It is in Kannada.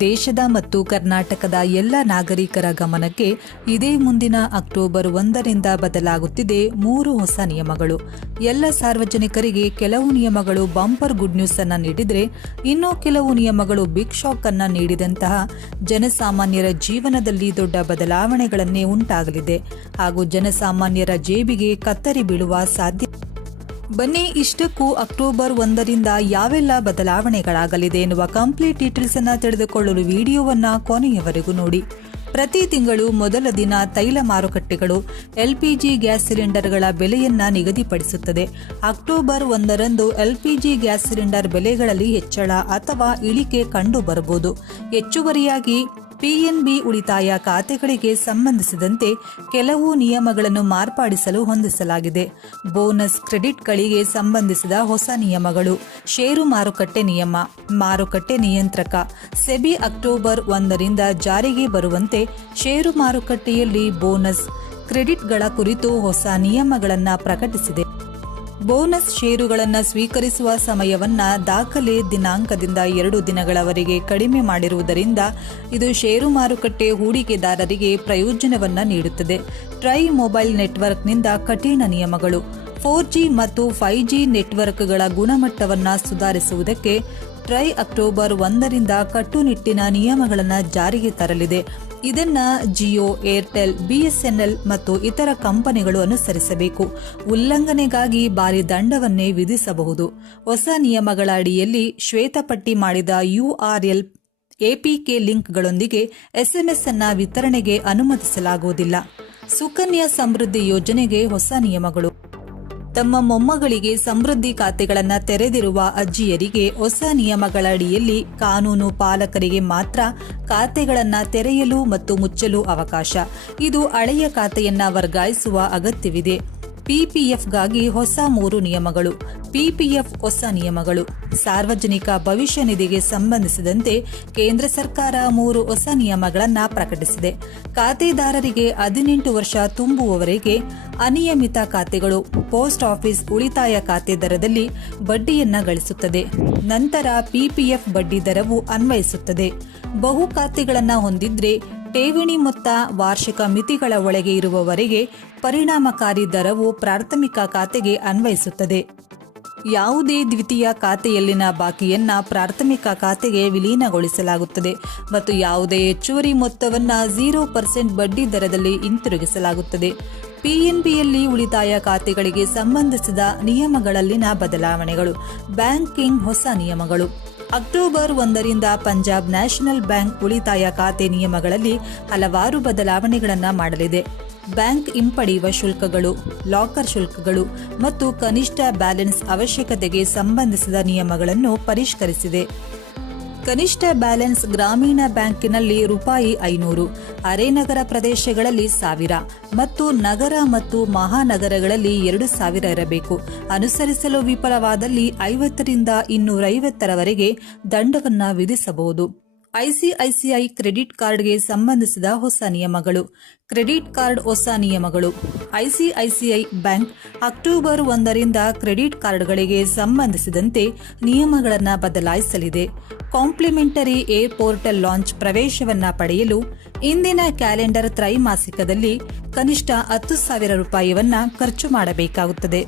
ದೇಶದ ಮತ್ತು ಕರ್ನಾಟಕದ ಎಲ್ಲ ನಾಗರಿಕರ ಗಮನಕ್ಕೆ ಇದೇ ಮುಂದಿನ ಅಕ್ಟೋಬರ್ ಒಂದರಿಂದ ಬದಲಾಗುತ್ತಿದೆ ಮೂರು ಹೊಸ ನಿಯಮಗಳು. ಎಲ್ಲ ಸಾರ್ವಜನಿಕರಿಗೆ ಕೆಲವು ನಿಯಮಗಳು ಬಂಪರ್ ಗುಡ್ ನ್ಯೂಸ್ ಅನ್ನ ನೀಡಿದರೆ ಇನ್ನೂ ಕೆಲವು ನಿಯಮಗಳು ಬಿಗ್ ಶಾಕ್ ಅನ್ನ ನೀಡಿದಂತಹ ಜನಸಾಮಾನ್ಯರ ಜೀವನದಲ್ಲಿ ದೊಡ್ಡ ಬದಲಾವಣೆಗಳನ್ನೇ ಉಂಟಾಗಲಿದೆ. ಹಾಗೂ ಜನಸಾಮಾನ್ಯರ ಜೇಬಿಗೆ ಕತ್ತರಿ ಬೀಳುವ ಸಾಧ್ಯ ಬನ್ನಿ, ಇಷ್ಟಕ್ಕೂ ಅಕ್ಟೋಬರ್ ಒಂದರಿಂದ ಯಾವೆಲ್ಲ ಬದಲಾವಣೆಗಳಾಗಲಿದೆ ಎನ್ನುವ ಕಂಪ್ಲೀಟ್ ಡೀಟೇಲ್ಸ್ ಅನ್ನ ತಿಳಿದುಕೊಳ್ಳಲು ವಿಡಿಯೋವನ್ನ ಕೊನೆಯವರೆಗೂ ನೋಡಿ. ಪ್ರತಿ ತಿಂಗಳು ಮೊದಲ ದಿನ ತೈಲ ಮಾರುಕಟ್ಟೆಗಳು ಎಲ್ಪಿಜಿ ಗ್ಯಾಸ್ ಸಿಲಿಂಡರ್ಗಳ ಬೆಲೆಯನ್ನ ನಿಗದಿಪಡಿಸುತ್ತದೆ. ಅಕ್ಟೋಬರ್ ಒಂದರಂದು ಎಲ್ಪಿಜಿ ಗ್ಯಾಸ್ ಸಿಲಿಂಡರ್ ಬೆಲೆಗಳಲ್ಲಿ ಹೆಚ್ಚಳ ಅಥವಾ ಇಳಿಕೆ ಕಂಡು ಬರಬಹುದು ಹೆಚ್ಚುವರಿಯಾಗಿ ಪಿಎನ್ಬಿ ಉಳಿತಾಯ ಖಾತೆಗಳಿಗೆ ಸಂಬಂಧಿಸಿದಂತೆ ಕೆಲವು ನಿಯಮಗಳನ್ನು ಮಾರ್ಪಡಿಸಲು ಹೊಂದಿಸಲಾಗಿದೆ. ಬೋನಸ್ ಕ್ರೆಡಿಟ್ಗಳಿಗೆ ಸಂಬಂಧಿಸಿದ ಹೊಸ ನಿಯಮಗಳು. ಷೇರು ಮಾರುಕಟ್ಟೆ ನಿಯಮ. ಮಾರುಕಟ್ಟೆ ನಿಯಂತ್ರಕ. ಸೆಬಿ ಅಕ್ಟೋಬರ್ ಒಂದರಿಂದ ಜಾರಿಗೆ ಬರುವಂತೆ ಷೇರು ಮಾರುಕಟ್ಟೆಯಲ್ಲಿ ಬೋನಸ್ ಕ್ರೆಡಿಟ್ಗಳ ಕುರಿತು ಹೊಸ ನಿಯಮಗಳನ್ನು ಪ್ರಕಟಿಸಿದೆ. ಬೋನಸ್ ಷೇರುಗಳನ್ನು ಸ್ವೀಕರಿಸುವ ಸಮಯವನ್ನ ದಾಖಲೆ ದಿನಾಂಕದಿಂದ ಎರಡು ದಿನಗಳವರೆಗೆ ಕಡಿಮೆ ಮಾಡಿರುವುದರಿಂದ ಇದು ಷೇರು ಮಾರುಕಟ್ಟೆ ಹೂಡಿಕೆದಾರರಿಗೆ ಪ್ರಯೋಜನವನ್ನ ನೀಡುತ್ತದೆ. ಟ್ರೈ ಮೊಬೈಲ್ ನೆಟ್ವರ್ಕ್ನಿಂದ ಕಠಿಣ ನಿಯಮಗಳು. ಫೋರ್ ಜಿ ಮತ್ತು ಫೈವ್ ಜಿ ನೆಟ್ವರ್ಕ್ಗಳ ಗುಣಮಟ್ಟವನ್ನು ಸುಧಾರಿಸುವುದಕ್ಕೆ ಟ್ರೈ ಅಕ್ಟೋಬರ್ ಒಂದರಿಂದ ಕಟ್ಟುನಿಟ್ಟಿನ ನಿಯಮಗಳನ್ನು ಜಾರಿಗೆ ತರಲಿದೆ. ಇದನ್ನ ಜಿಯೋ, ಏರ್ಟೆಲ್, ಬಿಎಸ್ಎನ್ಎಲ್ ಮತ್ತು ಇತರ ಕಂಪನಿಗಳು ಅನುಸರಿಸಬೇಕು. ಉಲ್ಲಂಘನೆಗಾಗಿ ಭಾರಿ ದಂಡವನ್ನೇ ವಿಧಿಸಬಹುದು. ಹೊಸ ನಿಯಮಗಳ ಅಡಿಯಲ್ಲಿ ಶ್ವೇತಪಟ್ಟಿ ಮಾಡಿದ ಯುಆರ್ಎಲ್, ಎಪಿಕೆ ಲಿಂಕ್ಗಳೊಂದಿಗೆ ಎಸ್ಎಂಎಸ್ ಅನ್ನ ವಿತರಣೆಗೆ ಅನುಮತಿಸಲಾಗುವುದಿಲ್ಲ. ಸುಕನ್ಯಾ ಸಮೃದ್ಧಿ ಯೋಜನೆಗೆ ಹೊಸ ನಿಯಮಗಳು. ತಮ್ಮ ಮೊಮ್ಮಗಳಿಗೆ ಸಮೃದ್ಧಿ ಖಾತೆಗಳನ್ನು ತೆರೆದಿರುವ ಅಜ್ಜಿಯರಿಗೆ ಹೊಸ ನಿಯಮಗಳಡಿಯಲ್ಲಿ ಕಾನೂನು ಪಾಲಕರಿಗೆ ಮಾತ್ರ ಖಾತೆಗಳನ್ನು ತೆರೆಯಲು ಮತ್ತು ಮುಚ್ಚಲು ಅವಕಾಶ. ಇದು ಹಳೆಯ ಖಾತೆಯನ್ನು ವರ್ಗಾಯಿಸುವ ಅಗತ್ಯವಿದೆ. ಪಿಪಿಎಫ್ಗಾಗಿ ಹೊಸ ಮೂರು ನಿಯಮಗಳು. ಪಿಪಿಎಫ್ ಹೊಸ ನಿಯಮಗಳು. ಸಾರ್ವಜನಿಕ ಭವಿಷ್ಯ ನಿಧಿಗೆ ಸಂಬಂಧಿಸಿದಂತೆ ಕೇಂದ್ರ ಸರ್ಕಾರ ಮೂರು ಹೊಸ ನಿಯಮಗಳನ್ನು ಪ್ರಕಟಿಸಿದೆ. ಖಾತೆದಾರರಿಗೆ ಹದಿನೆಂಟು ವರ್ಷ ತುಂಬುವವರೆಗೆ ಅನಿಯಮಿತ ಖಾತೆಗಳು, ಪೋಸ್ಟ್ ಆಫೀಸ್ ಉಳಿತಾಯ ಖಾತೆ ದರದಲ್ಲಿ ಬಡ್ಡಿಯನ್ನ ಗಳಿಸುತ್ತದೆ. ನಂತರ ಪಿಪಿಎಫ್ ಬಡ್ಡಿ ದರವು ಅನ್ವಯಿಸುತ್ತದೆ. ಬಹು ಖಾತೆಗಳನ್ನು ಹೊಂದಿದ್ರೆ ಠೇವಣಿ ಮೊತ್ತ ವಾರ್ಷಿಕ ಮಿತಿಗಳ ಒಳಗೆ ಇರುವವರೆಗೆ ಪರಿಣಾಮಕಾರಿ ದರವು ಪ್ರಾಥಮಿಕ ಖಾತೆಗೆ ಅನ್ವಯಿಸುತ್ತದೆ. ಯಾವುದೇ ದ್ವಿತೀಯ ಖಾತೆಯಲ್ಲಿನ ಬಾಕಿಯನ್ನ ಪ್ರಾಥಮಿಕ ಖಾತೆಗೆ ವಿಲೀನಗೊಳಿಸಲಾಗುತ್ತದೆ ಮತ್ತು ಯಾವುದೇ ಹೆಚ್ಚುವರಿ ಮೊತ್ತವನ್ನ ಝೀರೋ ಪರ್ಸೆಂಟ್ ಬಡ್ಡಿ ದರದಲ್ಲಿ ಹಿಂತಿರುಗಿಸಲಾಗುತ್ತದೆ. ಪಿಎನ್ಬಿಯಲ್ಲಿ ಉಳಿತಾಯ ಖಾತೆಗಳಿಗೆ ಸಂಬಂಧಿಸಿದ ನಿಯಮಗಳಲ್ಲಿನ ಬದಲಾವಣೆಗಳು, ಬ್ಯಾಂಕಿಂಗ್ ಹೊಸ ನಿಯಮಗಳು. ಅಕ್ಟೋಬರ್ ಒಂದರಿಂದ ಪಂಜಾಬ್ ನ್ಯಾಷನಲ್ ಬ್ಯಾಂಕ್ ಉಳಿತಾಯ ಖಾತೆ ನಿಯಮಗಳಲ್ಲಿ ಹಲವಾರು ಬದಲಾವಣೆಗಳನ್ನು ಮಾಡಲಿದೆ. ಬ್ಯಾಂಕ್ ಹಿಂಪಡೆಯುವ ಶುಲ್ಕಗಳು, ಲಾಕರ್ ಶುಲ್ಕಗಳು ಮತ್ತು ಕನಿಷ್ಠ ಬ್ಯಾಲೆನ್ಸ್ ಅವಶ್ಯಕತೆಗೆ ಸಂಬಂಧಿಸಿದ ನಿಯಮಗಳನ್ನು ಪರಿಷ್ಕರಿಸಿದೆ. ಕನಿಷ್ಠ ಬ್ಯಾಲೆನ್ಸ್ ಗ್ರಾಮೀಣ ಬ್ಯಾಂಕಿನಲ್ಲಿ ರೂಪಾಯಿ ಐನೂರು, ಅರೆನಗರ ಪ್ರದೇಶಗಳಲ್ಲಿ ಸಾವಿರ ಮತ್ತು ನಗರ ಮತ್ತು ಮಹಾನಗರಗಳಲ್ಲಿ ಎರಡು ಸಾವಿರ ಇರಬೇಕು. ಅನುಸರಿಸಲು ವಿಫಲವಾದಲ್ಲಿ ಐವತ್ತರಿಂದ ಇನ್ನೂರೈವತ್ತರವರೆಗೆ ದಂಡವನ್ನು ವಿಧಿಸಬಹುದು. ಐಸಿಐಸಿಐ ಕ್ರೆಡಿಟ್ ಕಾರ್ಡ್ಗೆ ಸಂಬಂಧಿಸಿದ ಹೊಸ ನಿಯಮಗಳು. ಕ್ರೆಡಿಟ್ ಕಾರ್ಡ್ ಹೊಸ ನಿಯಮಗಳು. ಐಸಿಐಸಿಐ ಬ್ಯಾಂಕ್ ಅಕ್ಟೋಬರ್ ಒಂದರಿಂದ ಕ್ರೆಡಿಟ್ ಕಾರ್ಡ್ಗಳಿಗೆ ಸಂಬಂಧಿಸಿದಂತೆ ನಿಯಮಗಳನ್ನು ಬದಲಾಯಿಸಲಿದೆ. ಕಾಂಪ್ಲಿಮೆಂಟರಿ ಏರ್ ಪೋರ್ಟಲ್ ಲಾಂಚ್ ಪ್ರವೇಶವನ್ನ ಪಡೆಯಲು ಇಂದಿನ ಕ್ಯಾಲೆಂಡರ್ ತ್ರೈಮಾಸಿಕದಲ್ಲಿ ಕನಿಷ್ಠ ಹತ್ತು ಸಾವಿರ ರೂಪಾಯಿಯನ್ನ ಖರ್ಚು ಮಾಡಬೇಕಾಗುತ್ತದೆ.